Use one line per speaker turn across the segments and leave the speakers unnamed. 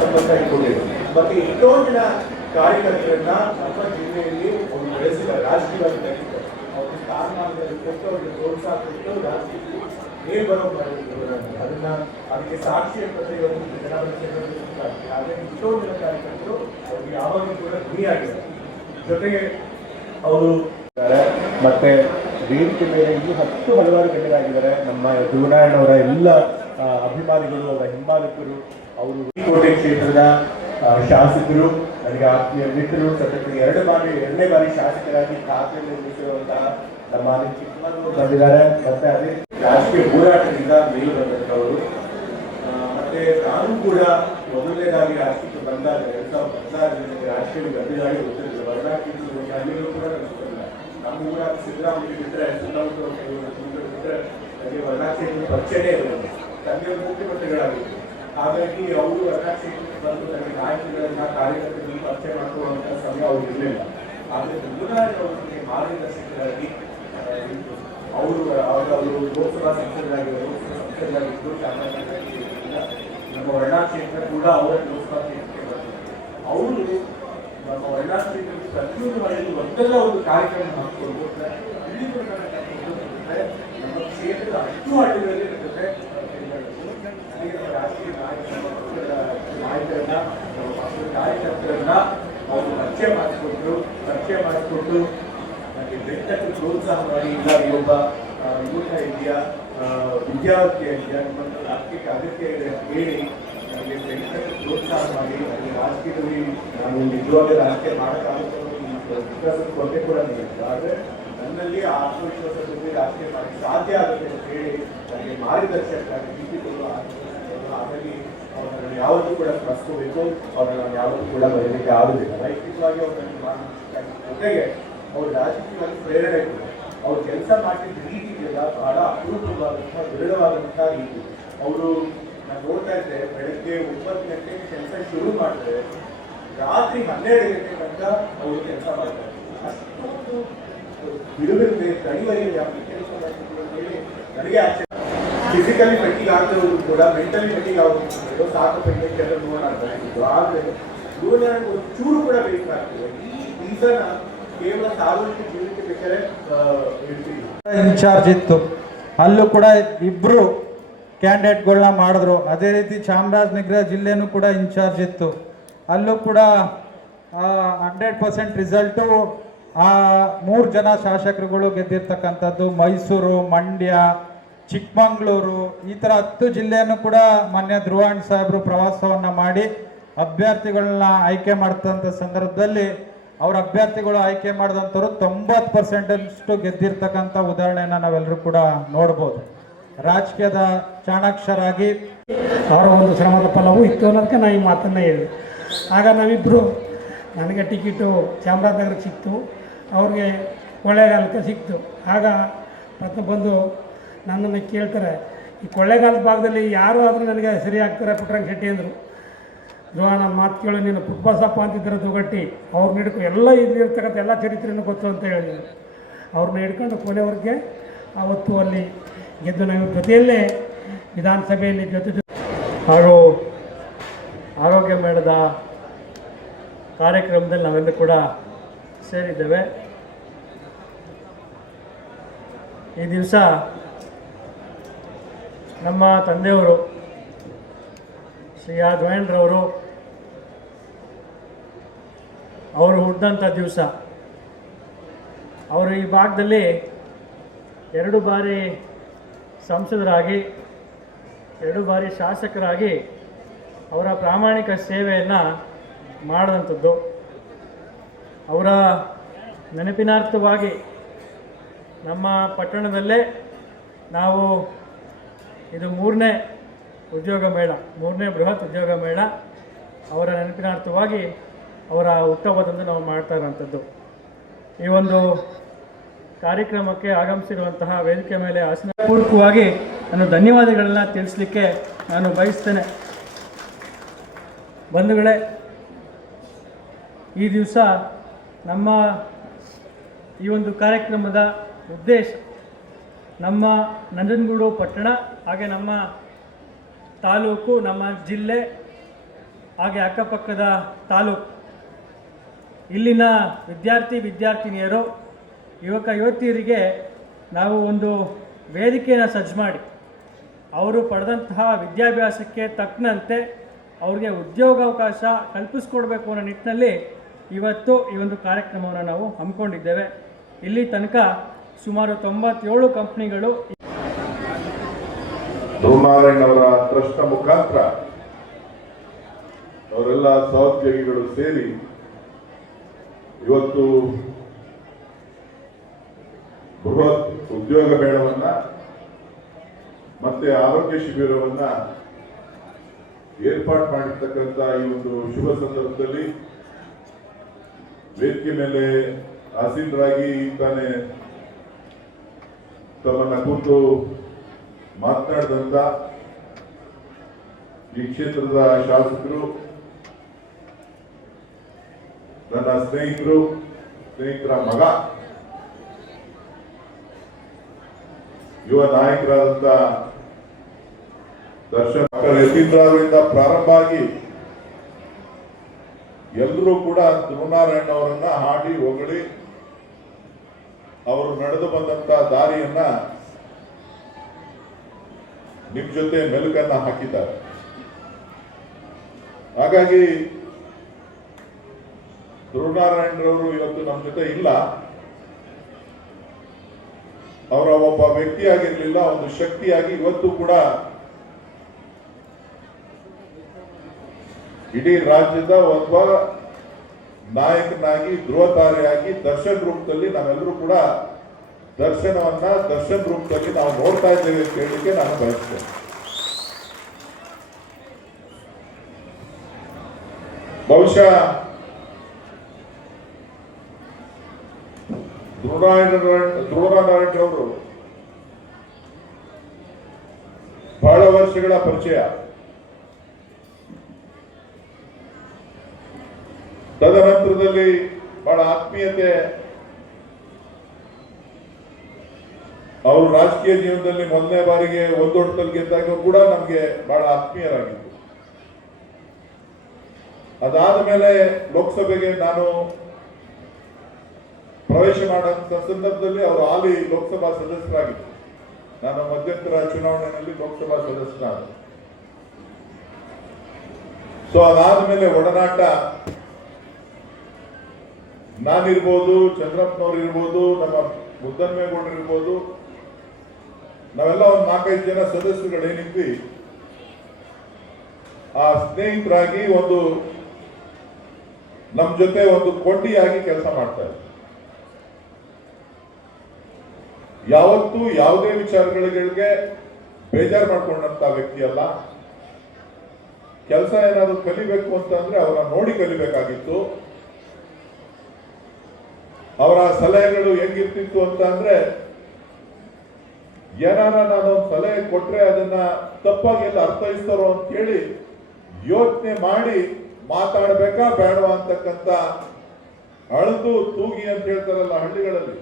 ಸಂಪರ್ಕ ಇಟ್ಕೊಂಡಿದ್ರು. ಮತ್ತೆ ಎಷ್ಟೊಂದು ಜನ ಕಾರ್ಯಕರ್ತರನ್ನ ನಮ್ಮ ಜಿಲ್ಲೆಯಲ್ಲಿ ಅವರು ಬೆಳೆಸಿದ ರಾಜಕೀಯವಾಗಿ ಬೆಳೆಸಿದ್ದಾರೆ ಅವ್ರಿಗೆ ಸ್ಥಾನಮಾನದಲ್ಲಿ ಕೊಟ್ಟು ಅವ್ರಿಗೆ ಪ್ರೋತ್ಸಾಹ ಕೊಟ್ಟು ರಾಜಕೀಯ ಹೇಗೆ ಬರೋ ಅದನ್ನ ಅದಕ್ಕೆ ಸಾಕ್ಷಿ ಅಂತ ಒಂದು ಜನ ಆದರೆ ಹಾಗೆ ಎಷ್ಟೊಂದು ಜನ ಕಾರ್ಯಕರ್ತರು ಅವ್ರಿಗೆ ಯಾವಾಗಲೂ ಕೂಡ ಗುರಿಯಾಗಿದ್ದಾರೆ ಜೊತೆಗೆ ಅವರು ಮತ್ತೆ ವೇದಿಕೆ ಮೇಲೆ ಇನ್ನೂ ಹತ್ತು ಹಲವಾರು ಗಣ್ಯರಾಗಿದ್ದಾರೆ. ನಮ್ಮ ಧ್ರುವನಾರಾಯಣ ಅವರ ಎಲ್ಲ ಅಭಿಮಾನಿಗಳು, ಅವರ ಹಿಂಬಾಲಕರು ಅವರು ಕೋಟೆ ಕ್ಷೇತ್ರದ ಶಾಸಕರು, ನನಗೆ ಆತ್ಮೀಯ ಮಿತ್ರರು ಸತತ ಎರಡು ಬಾರಿ, ಎರಡನೇ ಬಾರಿ ಶಾಸಕರಾಗಿ ಖಾತೆ ನಿರ್ಮಿಸಿರುವಂತಹ ನಮ್ಮ ಚಿಕ್ಕಮಗಳೂರು ಬಂದಿದ್ದಾರೆ. ಮತ್ತೆ ಅದೇ ರಾಜಕೀಯ ಹೋರಾಟದಿಂದ ಮೇಲು ಬಂದಿದ್ದವರು. ಮತ್ತೆ ನಾನು ಕೂಡ ಮೊದಲನೇದಾಗಿ ರಾಜಕೀಯಕ್ಕೆ ಬಂದಾಗ ಎರಡ್ ಸಾವಿರದ ಹದಿನಾರರಲ್ಲಿ ರಾಜಕೀಯ ಬಂದಿದ್ದಾಗಿ ಗೊತ್ತಿರಲಿಲ್ಲ. ವರ್ಣಾಕಿದ್ದು ಅಲ್ಲಿಯೂ ಕೂಡ ನಮ್ಮ ಊರ ಸಿದ್ದರಾಮಯ್ಯ ಬಿಟ್ಟರೆ ಸುತ್ತಮುತ್ತ ಬಿಟ್ಟರೆ ನನಗೆ ವರ್ಣಾಕ್ಷೇತ್ರ ಪರಿಚಯನೇ ಇರಲಿಲ್ಲ. ಮುಖ್ಯಮಂತ್ರಿಗಳಾಗಿತ್ತು ಹಾಗಾಗಿ ಅವರು ವರ್ಣಾಕ್ಷೇತ್ರಕ್ಕೆ ಬಂದು ನನಗೆ ನಾಯಕಗಳನ್ನ ಕಾರ್ಯಕರ್ತರನ್ನು ಪರಿಚಯ ಮಾಡಿಕೊಳ್ಳುವಂಥ ಸಮಯ ಅವ್ರು ಇರಲಿಲ್ಲ. ಆದರೆ ಗುರುನಾರಾಯಣ ಅವರಿಗೆ ಮಾರ್ಗದರ್ಶಕರಾಗಿ. ಅವರು, ಆಗ ಅವರು ಲೋಕಸಭಾ ಸಂಸದರಾಗಿ ಲೋಕಸಭಾ ಸಂಸದರಾಗಿದ್ದು ನಮ್ಮ ವರ್ಣಾ ಕ್ಷೇತ್ರ ಕೂಡ ಅವರ ಲೋಕಸಭಾ ಕ್ಷೇತ್ರಕ್ಕೆ ಬರ್ತದೆ ಅವರು ನಮ್ಮ ವರ್ಣಾ ಕ್ಷೇತ್ರಕ್ಕೆ ಪ್ರತಿಯೊಂದು ಮನೆಯಲ್ಲಿ ಒಂದಲ್ಲ ಒಂದು ಕಾರ್ಯಕ್ರಮ ಹಾಕಿಕೊಂಡು ಇಲ್ಲಿ ನಮ್ಮ ಕ್ಷೇತ್ರದ ಅಷ್ಟು ಹಳ್ಳಿಗಳಲ್ಲಿ ಇರ್ತದೆ ಹಾಗೆ ನಮ್ಮ ರಾಷ್ಟ್ರೀಯ ನಾಯಕರ ಪಕ್ಷದ ನಾಯಕರನ್ನ ಕಾರ್ಯಕರ್ತರನ್ನ ಅವರು ಪರಿಚಯ ಮಾಡಿಕೊಟ್ರು ಪರಿಚಯ ಮಾಡಿಕೊಟ್ಟು ನನಗೆ ಬೆಟ್ಟಕ್ಕೆ ಪ್ರೋತ್ಸಾಹ ಮಾಡಿ ಇಲ್ಲ ಒಬ್ಬ ಯುವಕ ಇದೆಯಾ ವಿದ್ಯಾರ್ಥಿ ಇದೆಯಾ ನಿಮ್ಮನ್ನು ರಾಜಕೀಯಕ್ಕೆ ಅಗತ್ಯ ಇದೆ ಅಂತ ಹೇಳಿ ನನಗೆ ಬೆಟ್ಟಕ್ಕೆ ಪ್ರೋತ್ಸಾಹ ಮಾಡಿ ನನಗೆ ರಾಜಕೀಯದಲ್ಲಿ ನಾನು ನಿಜವಾಗ್ಲೂ ರಾಜಕೀಯ ಮಾಡೋಕ್ಕಾಗುತ್ತೆ ವಿಶ್ವಾಸದ ಕೊರತೆ ಕೂಡ ನೀಡಿತ್ತು ಆದರೆ ನನ್ನಲ್ಲಿ ಆ ಆತ್ಮವಿಶ್ವಾಸ ತುಂಬಿ ರಾಜಕೀಯ ಮಾಡಿ ಸಾಧ್ಯ ಆಗುತ್ತೆ ಅಂತ ಹೇಳಿ ನನಗೆ ಮಾರ್ಗದರ್ಶಕರಾಗಿ ನೀತಿಗಳು ಹಾಗಾಗಿ ಅವ್ರನ್ನ ಯಾವತ್ತೂ ಕೂಡ ಕಳಿಸ್ಕೋಬೇಕು ಅವರನ್ನು ನಾನು ಯಾವತ್ತೂ ಕೂಡ ಬರೀಲಿಕ್ಕೆ ಆಗುದಿಲ್ಲ. ವೈಯಕ್ತಿಕವಾಗಿ ಅವರನ್ನು ಮಾರ್ಗದರ್ಶಕ ಜೊತೆಗೆ ಅವ್ರು ರಾಜಕೀಯವಾಗಿ ಪ್ರೇರಣೆ ಕೂಡ ಅವ್ರು ಕೆಲಸ ಮಾಡಿದ ರೀತಿಗೆಲ್ಲ ಬಹಳ ಅಪರೂಪವಾದಂತಹ ದೃಢವಾದಂತಹ ರೀತಿ. ಅವರು ನಾನು ನೋಡ್ತಾ ಇದ್ದೆ, ಬೆಳಗ್ಗೆ ಒಂಬತ್ತು ಗಂಟೆಗೆ ಕೆಲಸ ಶುರು ಮಾಡಿದ್ರೆ ರಾತ್ರಿ ಹನ್ನೆರಡು ಗಂಟೆ ತನಕ ಅವರು ಕೆಲಸ ಮಾಡ್ತಾರೆ ಅಷ್ಟೊಂದು ಬಿಡುವಿರುತ್ತೆ ಕಣಿವರಿ ಕೆಲಸ ಮಾಡ್ತಾರೆ ನನಗೆ ಆಶ್ಚರ್ಯ ಫಿಸಿಕಲಿ ಫೆಟ್ಟಿಗ್ ಆಗ್ತಿರೋದು ಕೂಡ ಮೆಂಟಲಿ ಫೆಟ್ಟಿಗ್ ಆಗೋದು ಸಾಕು ಪೆಟ್ಟಿಗೆ ಎಲ್ಲ ನೋವು ಆಗ್ತಾ ಆದ್ರೆ ಇವ್ರನ್ನ ಒಂದು ಚೂರು ಕೂಡ ಬೇಕಾಗ್ತದೆ ಈ ರೀಸನ್ ಕೇವಲ ಸಾರ್ವಜನಿಕ ಜೀವನಕ್ಕೆ ಬೇಕಾದ್ರೆ
ಇನ್ಚಾರ್ಜ್ ಇತ್ತು. ಅಲ್ಲೂ ಕೂಡ ಇಬ್ಬರು ಕ್ಯಾಂಡಿಡೇಟ್ಗಳನ್ನ ಮಾಡಿದ್ರು. ಅದೇ ರೀತಿ ಚಾಮರಾಜನಗರ ಜಿಲ್ಲೆನೂ ಕೂಡ ಇನ್ಚಾರ್ಜ್ ಇತ್ತು. ಅಲ್ಲೂ ಕೂಡ ಹಂಡ್ರೆಡ್ ಪರ್ಸೆಂಟ್ ರಿಸಲ್ಟು ಆ, ಮೂರು ಜನ ಶಾಸಕರುಗಳು ಗೆದ್ದಿರ್ತಕ್ಕಂಥದ್ದು ಮೈಸೂರು, ಮಂಡ್ಯ ಚಿಕ್ಕಮಂಗ್ಳೂರು, ಈ ಥರ ಹತ್ತು ಜಿಲ್ಲೆಯನ್ನು ಕೂಡ ಮಾನ್ಯ ಧ್ರುವಾಣ್ ಸಾಹೇಬರು ಪ್ರವಾಸವನ್ನು ಮಾಡಿ ಅಭ್ಯರ್ಥಿಗಳನ್ನ ಆಯ್ಕೆ ಮಾಡ್ತಂಥ ಸಂದರ್ಭದಲ್ಲಿ ಅವ್ರ ಅಭ್ಯರ್ಥಿಗಳು ಆಯ್ಕೆ ಮಾಡಿದಂಥವ್ರು ತೊಂಬತ್ತು ಪರ್ಸೆಂಟಷ್ಟು ಗೆದ್ದಿರ್ತಕ್ಕಂಥ ಉದಾಹರಣೆಯನ್ನು ನಾವೆಲ್ಲರೂ ಕೂಡ ನೋಡ್ಬೋದು. ರಾಜಕೀಯದ ಚಾಣಾಕ್ಷರಾಗಿ
ಅವರ ಒಂದು ಶ್ರಮದ ಫಲವು ಇತ್ತು ಅನ್ನೋದಕ್ಕೆ ನಾನು ಈ ಮಾತನ್ನು ಹೇಳಿದೆ. ಆಗ ನಾವಿಬ್ಬರು ನನಗೆ ಟಿಕೆಟು ಚಾಮರಾಜನಗರಕ್ಕೆ ಸಿಕ್ತು, ಅವ್ರಿಗೆ ಕೊಳ್ಳೇಗಾಲಕ್ಕೆ ಸಿಕ್ತು. ಆಗ ಪ್ರತಿ ಬಂದು ನನ್ನನ್ನು ಕೇಳ್ತಾರೆ, ಈ ಕೊಳ್ಳೇಗಾಲದ ಭಾಗದಲ್ಲಿ ಯಾರು ಆದರೂ ನನಗೆ ಸರಿ ಆಗ್ತಾರೆ ಪುಟ್ಟರಂಗ ಶೆಟ್ಟಿ ಅಂದರು. ಧ್ರುವ ನನ್ನ ಮಾತು ಕೇಳು, ನೀನು ಪುಟ್ಬಸಪ್ಪ ಅಂತಿದ್ದಾರೆ ದುಗಟ್ಟಿ ಅವ್ರನ್ನ ಹಿಡ್ಕೊ ಎಲ್ಲ ಇಲ್ಲಿರ್ತಕ್ಕಂಥ ಎಲ್ಲ ಚರಿತ್ರೆಯೂ ಗೊತ್ತು ಅಂತ ಹೇಳಿದ್ರು ಅವ್ರನ್ನ ಹಿಡ್ಕೊಂಡು ಕೊನೆವರೆಗೆ ಆವತ್ತು ಅಲ್ಲಿ ಗೆದ್ದು ನಾವು ಜೊತೆಯಲ್ಲೇ ವಿಧಾನಸಭೆಯಲ್ಲಿ ಜೊತೆ ಜೊತೆ ಹಾಗೂ ಆರೋಗ್ಯ ಮೇಳದ ಕಾರ್ಯಕ್ರಮದಲ್ಲಿ ನಾವೆಲ್ಲರೂ ಕೂಡ ಸೇರಿದ್ದೇವೆ. ಈ ದಿವಸ ನಮ್ಮ ತಂದೆಯವರು ಶ್ರೀ ರಾಘವೇಂದ್ರವರು ಅವರು ಹುಟ್ಟಿದಂಥ ದಿವಸ. ಅವರು ಈ ಭಾಗದಲ್ಲಿ ಎರಡು ಬಾರಿ ಸಂಸದರಾಗಿ, ಎರಡು ಬಾರಿ ಶಾಸಕರಾಗಿ ಅವರ ಪ್ರಾಮಾಣಿಕ ಸೇವೆಯನ್ನು ಮಾಡಿದಂಥದ್ದು. ಅವರ ನೆನಪಿನಾರ್ಥವಾಗಿ ನಮ್ಮ ಪಟ್ಟಣದಲ್ಲೇ ನಾವು ಇದು ಮೂರನೇ ಉದ್ಯೋಗ ಮೇಳ, ಮೂರನೇ ಬೃಹತ್ ಉದ್ಯೋಗ ಮೇಳ. ಅವರ ನೆನಪಿನಾರ್ಥವಾಗಿ ಅವರ ಹುಟ್ಟಹಬ್ಬದಂದು ನಾವು ಮಾಡ್ತಾ ಇರೋಂಥದ್ದು ಈ ಒಂದು ಕಾರ್ಯಕ್ರಮಕ್ಕೆ ಆಗಮಿಸಿರುವಂತಹ ವೇದಿಕೆ ಮೇಲೆ ಆಸನ ಪೂರ್ವಕವಾಗಿ ನಾನು ಧನ್ಯವಾದಗಳನ್ನ ತಿಳಿಸ್ಲಿಕ್ಕೆ ನಾನು ಬಯಸ್ತೇನೆ. ಬಂಧುಗಳೇ, ಈ ದಿವಸ ನಮ್ಮ ಈ ಒಂದು ಕಾರ್ಯಕ್ರಮದ ಉದ್ದೇಶ ನಮ್ಮ ನಂಜನಗೂಡು ಪಟ್ಟಣ ಹಾಗೆ ನಮ್ಮ ತಾಲೂಕು, ನಮ್ಮ ಜಿಲ್ಲೆ,
ಹಾಗೆ ಅಕ್ಕಪಕ್ಕದ ತಾಲೂಕು. ಇಲ್ಲಿನ ವಿದ್ಯಾರ್ಥಿ, ವಿದ್ಯಾರ್ಥಿನಿಯರು, ಯುವಕ, ಯುವತಿಯರಿಗೆ ನಾವು ಒಂದು ವೇದಿಕೆಯನ್ನು ಸಜ್ಜು ಮಾಡಿ. ಅವರು ಪಡೆದಂತಹ ವಿದ್ಯಾಭ್ಯಾಸಕ್ಕೆ ತಕ್ಕಂತೆ ಅವ್ರಿಗೆ ಉದ್ಯೋಗಾವಕಾಶ ಕಲ್ಪಿಸ್ಕೊಡ್ಬೇಕು ಅನ್ನೋ ನಿಟ್ಟಿನಲ್ಲಿ ಇವತ್ತು ಈ ಒಂದು ಕಾರ್ಯಕ್ರಮವನ್ನು ನಾವು ಹಮ್ಮಿಕೊಂಡಿದ್ದೇವೆ. ಇಲ್ಲಿ ತನಕ ಸುಮಾರು ತೊಂಬತ್ತೇಳು ಕಂಪ್ನಿಗಳು
ಅವರ ಟ್ರಸ್ಟ್ ಮುಖಾಂತರ ಅವರೆಲ್ಲ ಸಹೋದ್ಯೋಗಿಗಳು ಸೇರಿ ಇವತ್ತು ಬೃಹತ್ ಉದ್ಯೋಗ ಮೇಳವನ್ನ ಮತ್ತೆ ಆರೋಗ್ಯ ಶಿಬಿರವನ್ನ ಏರ್ಪಾಡು ಮಾಡಿರ್ತಕ್ಕಂಥ ಈ ಒಂದು ಶುಭ ಸಂದರ್ಭದಲ್ಲಿ ವೇದಿಕೆ ಮೇಲೆ ಆಸೀನರಾಗಿ ತಾನೇ ತಮ್ಮನ್ನ ಕೂತು ಮಾತನಾಡಿದಂತ ಈ ಕ್ಷೇತ್ರದ ಶಾಸಕರು, ನನ್ನ ಸ್ನೇಹಿತರು, ಸ್ನೇಹಿತರ ಮಗ, ಯುವ ನಾಯಕರಾದಂತ ದರ್ಶನ್ ಯತೀಂದ್ರವರಿಂದ ಪ್ರಾರಂಭ ಆಗಿ ಎಲ್ಲರೂ ಕೂಡ ಧ್ರುವನಾರಾಯಣ ಅವರನ್ನ ಹಾಡಿ ಹೊಗಳಿ ಅವರು ನಡೆದು ಬಂದಂತ ದಾರಿಯನ್ನ ನಿಮ್ ಜೊತೆ ಮೆಲುಕನ್ನ ಹಾಕಿದ್ದಾರೆ. ಹಾಗಾಗಿ ಧ್ರುವನಾರಾಯಣರವರು ಇವತ್ತು ನಮ್ಮ ಜೊತೆ ಇಲ್ಲ. ಅವರ ಒಬ್ಬ ವ್ಯಕ್ತಿಯಾಗಿರಲಿಲ್ಲ, ಒಂದು ಶಕ್ತಿಯಾಗಿ ಇವತ್ತು ಕೂಡ ಇಡೀ ರಾಜ್ಯದ ಒಬ್ಬ ನಾಯಕನಾಗಿ ಧ್ರುವತಾರೆಯಾಗಿ ದರ್ಶನ್ ರೂಪದಲ್ಲಿ ನಾವೆಲ್ಲರೂ ಕೂಡ ದರ್ಶನವನ್ನ ದರ್ಶನ್ ರೂಪದಲ್ಲಿ ನಾವು ನೋಡ್ತಾ ಇದ್ದೇವೆ ಅಂತ ಹೇಳಲಿಕ್ಕೆ ನಾನು ಬಯಸ್ತೇನೆ. ಬಹುಶಃ ಧ್ರುವನಾರಾಯಣ ಅವರು ಬಹಳ ವರ್ಷಗಳ ಪರಿಚಯ. ತದನಂತರದಲ್ಲಿ ಬಹಳ ಆತ್ಮೀಯತೆ ಅವರು ರಾಜಕೀಯ ಜೀವನದಲ್ಲಿ ಮೊದಲನೇ ಬಾರಿಗೆ ಒಂದೊಡ್ಡದಲ್ಲಿ ಗೆದ್ದಾಗ ಕೂಡ ನಮಗೆ ಬಹಳ ಆತ್ಮೀಯರಾಗಿತ್ತು ಅದಾದ ಮೇಲೆ ಲೋಕಸಭೆಗೆ ನಾನು ಪ್ರವೇಶ ಮಾಡಂತ ಸಂದರ್ಭದಲ್ಲಿ ಅವರು ಹಾಲಿ ಲೋಕಸಭಾ ಸದಸ್ಯರಾಗಿದ್ದರು ನಾನು ಮಧ್ಯಂತರ ಚುನಾವಣೆಯಲ್ಲಿ ಲೋಕಸಭಾ ಸದಸ್ಯನಾದ. ಸೊ ಅದಾದ ಮೇಲೆ ಒಡನಾಟ ನಾನಿರ್ಬೋದು, ಚಂದ್ರಪ್ಪನವ್ರು ಇರ್ಬೋದು, ನಮ್ಮ ಮುದ್ದನ್ಮೇಗೌಡರು ಇರ್ಬೋದು ನಾವೆಲ್ಲ ಒಂದು ನಾಲ್ಕೈದು ಜನ ಸದಸ್ಯರುಗಳೇನಿದ್ವಿ ಆ ಸ್ನೇಹಿತರಾಗಿ ಒಂದು ನಮ್ಮ ಜೊತೆ ಒಂದು ಕೊಂಡಿಯಾಗಿ ಕೆಲಸ ಮಾಡ್ತಾ ಇದ್ವಿ ಯಾವತ್ತೂ ಯಾವುದೇ ವಿಚಾರಗಳಿಗೆ ಬೇಜಾರು ಮಾಡ್ಕೊಂಡಂತ ವ್ಯಕ್ತಿ ಅಲ್ಲ ಕೆಲಸ ಏನಾದ್ರು ಕಲಿಬೇಕು ಅಂತಂದ್ರೆ ಅವರ ನೋಡಿ ಕಲಿಬೇಕಾಗಿತ್ತು. ಅವರ ಸಲಹೆಗಳು ಹೆಂಗಿರ್ತಿತ್ತು ಅಂತ ಅಂದ್ರೆ ಏನಾರ ನಾನು ಸಲಹೆ ಕೊಟ್ರೆ ಅದನ್ನ ತಪ್ಪಾಗಿ ಎಲ್ಲ ಅರ್ಥೈಸ್ತಾರೋ ಅಂತ ಹೇಳಿ ಯೋಚನೆ ಮಾಡಿ ಮಾತಾಡ್ಬೇಕಾ ಬೇಡವಾ ಅಂತಕ್ಕಂಥ ಅಳದು ತೂಗಿ ಅಂತ ಹೇಳ್ತಾರಲ್ಲ ಹಳ್ಳಿಗಳಲ್ಲಿ,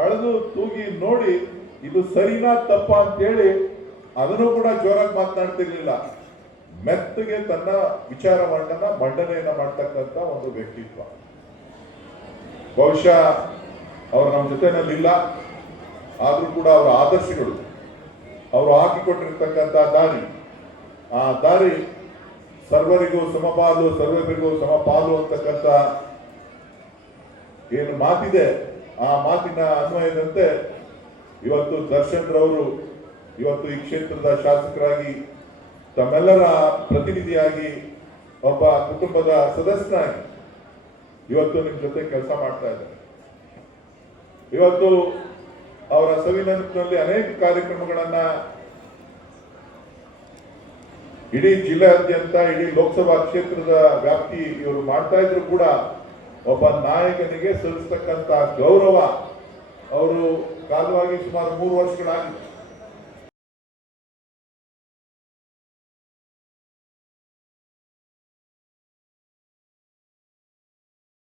ಅಳದು ತೂಗಿ ನೋಡಿ ಇದು ಸರಿನಾ ತಪ್ಪ ಅಂತೇಳಿ ಅದನ್ನು ಕೂಡ ಜೋರಾಗಿ ಮಾತನಾಡ್ತಿರ್ಲಿಲ್ಲ. ಮೆತ್ತಗೆ ತನ್ನ ವಿಚಾರವನ್ನ ಮಂಡನೆಯನ್ನ ಮಾಡ್ತಕ್ಕಂಥ ಒಂದು ವ್ಯಕ್ತಿತ್ವ. ಬಹುಶಃ ಅವರು ನಮ್ಮ ಜೊತೆನಲ್ಲಿಲ್ಲ. ಆದ್ರೂ ಕೂಡ ಅವರ ಆದರ್ಶಗಳು, ಅವರು ಹಾಕಿಕೊಟ್ಟಿರ್ತಕ್ಕಂಥ ದಾರಿ, ಆ ದಾರಿ ಸರ್ವರಿಗೂ ಸಮಪಾಲು ಸರ್ವರಿಗೂ ಸಮಪಾಲು ಅಂತಕ್ಕಂಥ ಏನು ಮಾತಿದೆ, ಆ ಮಾತಿನ ಅನ್ವಯದಂತೆ ಇವತ್ತು ದರ್ಶನ್ ರವರು ಇವತ್ತು ಈ ಕ್ಷೇತ್ರದ ಶಾಸಕರಾಗಿ ತಮ್ಮೆಲ್ಲರ ಪ್ರತಿನಿಧಿಯಾಗಿ ಒಬ್ಬ ಕುಟುಂಬದ ಸದಸ್ಯನಾಗಿ ಇವತ್ತು ನಿಮ್ಮ ಜೊತೆ ಕೆಲಸ ಮಾಡ್ತಾ ಇದ್ದಾರೆ. ಇವತ್ತು ಅವರ ಸವಿನೆನಪಿನಲ್ಲಿ ಅನೇಕ ಕಾರ್ಯಕ್ರಮಗಳನ್ನ ಇಡೀ ಜಿಲ್ಲೆಯಾದ್ಯಂತ, ಇಡೀ ಲೋಕಸಭಾ ಕ್ಷೇತ್ರದ ವ್ಯಾಪ್ತಿ ಇವರು ಮಾಡ್ತಾ ಇದ್ರು ಕೂಡ ಒಬ್ಬ ನಾಯಕನಿಗೆ ಸಲ್ಲಿಸ್ತಕ್ಕಂತ ಗೌರವ ಅವರು ಕಾಲವಾಗಿ ಸುಮಾರು ಮೂರು ವರ್ಷಗಳಾಗಿದೆ